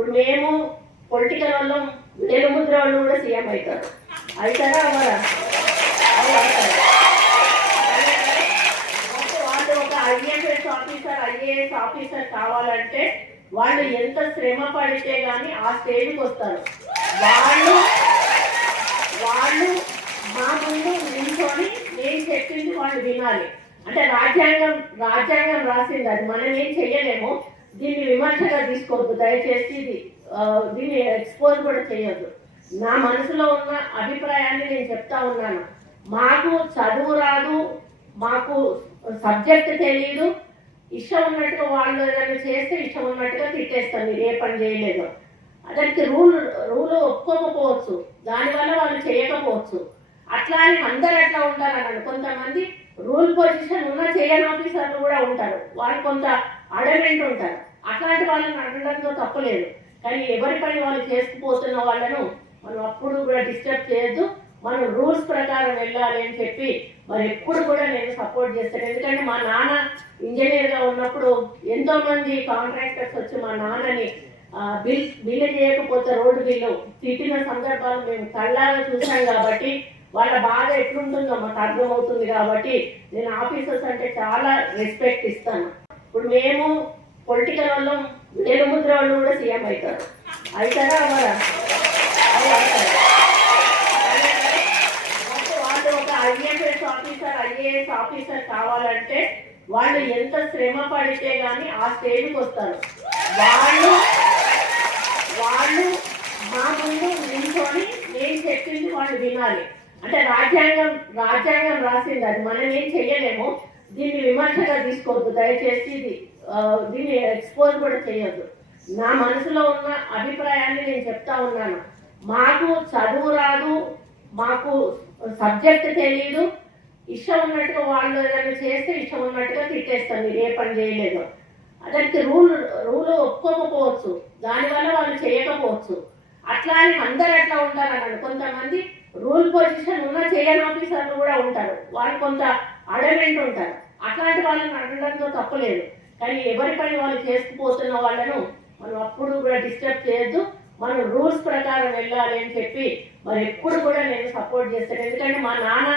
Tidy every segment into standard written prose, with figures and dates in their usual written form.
ఇప్పుడు మేము పొలిటికల్ వాళ్ళం, వేలుముద్ర వాళ్ళు కూడా సీఎం అవుతారు. అవుతారా అవ్వరా? వాళ్ళు ఒక ఐఏఎస్ ఆఫీసర్ కావాలంటే వాళ్ళు ఎంత శ్రమ పడితే కానీ ఆ స్టేజ్కి వస్తారు. వాళ్ళు వాళ్ళు మా ముందు నిల్చొని నేను చెప్పింది వాళ్ళు వినాలి. అంటే రాజ్యాంగం రాసింది, అది మనం ఏం చెయ్యలేము. దీన్ని విమర్శగా తీసుకోవద్దు దయచేసి. దీన్ని ఎక్స్పోజ్ కూడా చేయొద్దు. నా మనసులో ఉన్న అభిప్రాయాన్ని నేను చెప్తా ఉన్నాను. మాకు చదువు రాదు, మాకు సబ్జెక్ట్ తెలియదు, ఇష్టం ఉన్నట్టుగా వాళ్ళు ఏదైనా చేస్తే ఇష్టం ఉన్నట్టుగా తిట్టేస్తాం, మీరు ఏ పని చేయలేదు. దానికి రూల్ ఒప్పుకోకపోవచ్చు, దానివల్ల వాళ్ళు చేయకపోవచ్చు. అట్లా అని అందరు ఎట్లా ఉంటారన్నాడు. కొంతమంది రూల్ పొజిషన్ ఉన్న చేయని ఆఫీసర్లు కూడా ఉంటారు, వాళ్ళు కొంత అడమెంట్ ఉంటారు. అట్లాంటి వాళ్ళని అనడంతో తప్పలేదు. కానీ ఎవరి పని వాళ్ళు చేసుకుపోతున్న వాళ్ళను మనం అప్పుడు కూడా డిస్టర్బ్ చేయొద్దు. మనం రూల్స్ ప్రకారం వెళ్ళాలి అని చెప్పి మరి ఎప్పుడు కూడా నేను సపోర్ట్ చేస్తాను. ఎందుకంటే మా నాన్న ఇంజనీర్గా ఉన్నప్పుడు ఎంతో మంది కాంట్రాక్టర్స్ వచ్చి మా నాన్నని బిల్లు చేయకపోతే రోడ్డు బిల్లు తిట్టిన సందర్భాలు మేము కళ్ళాగా చూసాం. కాబట్టి వాళ్ళ బాధ ఎట్లుంటుందో మాకు అర్థమవుతుంది. కాబట్టి నేను ఆఫీసర్స్ అంటే చాలా రెస్పెక్ట్ ఇస్తాను. ఇప్పుడు మేము పొలిటికల్ వాళ్ళం, వేలుముద్ర వాళ్ళు కూడా సీఎం అవుతారు. అవుతారా అవ్వరా? వాళ్ళు ఒక ఐఏఎస్ ఆఫీసర్ కావాలంటే వాళ్ళు ఎంత శ్రమ పడితే కానీ ఆ స్టేజ్కి వస్తారు. వాళ్ళు మా ముందు నిల్చొని నేను చెప్పింది వాళ్ళు వినాలి. అంటే రాజ్యాంగం రాసింది, అది మనం ఏం చెయ్యలేము. దీన్ని విమర్శగా తీసుకోవద్దు దయచేసి. దీన్ని ఎక్స్పోజ్ కూడా చేయొద్దు. నా మనసులో ఉన్న అభిప్రాయాన్ని నేను చెప్తా ఉన్నాను. మాకు చదువు రాదు, మాకు సబ్జెక్ట్ తెలియదు, ఇష్టం ఉన్నట్టుగా వాళ్ళు ఏదైనా చేస్తే ఇష్టం ఉన్నట్టుగా తిట్టేస్తాం, మీరు ఏ పని చేయలేదు. దానికి రూల్ ఒప్పుకోకపోవచ్చు, దానివల్ల వాళ్ళు చేయకపోవచ్చు. అట్లా అని అందరు ఎట్లా ఉంటారన్నాడు. కొంతమంది రూల్ పొజిషన్ ఉన్న చేయని ఆఫీసర్లు కూడా ఉంటారు, వాళ్ళు కొంత అడమెంట్ ఉంటారు. అట్లాంటి వాళ్ళని అనడంతో తప్పలేదు. కానీ ఎవరి పని వాళ్ళు చేసుకుపోతున్న వాళ్ళను మనం అప్పుడు కూడా డిస్టర్బ్ చేయొద్దు. మనం రూల్స్ ప్రకారం వెళ్ళాలి అని చెప్పి మరి ఎప్పుడు కూడా నేను సపోర్ట్ చేస్తాను. ఎందుకంటే మా నాన్న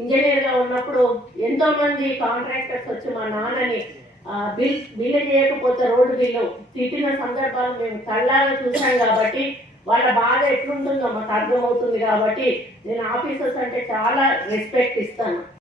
ఇంజనీర్గా ఉన్నప్పుడు ఎంతో మంది కాంట్రాక్టర్స్ వచ్చి మా నాన్నని బిల్లు చేయకపోతే రోడ్డు బిల్లు తిట్టిన సందర్భాలు మేము కళ్ళాగా చూసాం. కాబట్టి వాళ్ళ బాధ ఎట్లుంటుందో మాకు అర్థమవుతుంది. కాబట్టి నేను ఆఫీసర్స్ అంటే చాలా రెస్పెక్ట్ ఇస్తాను.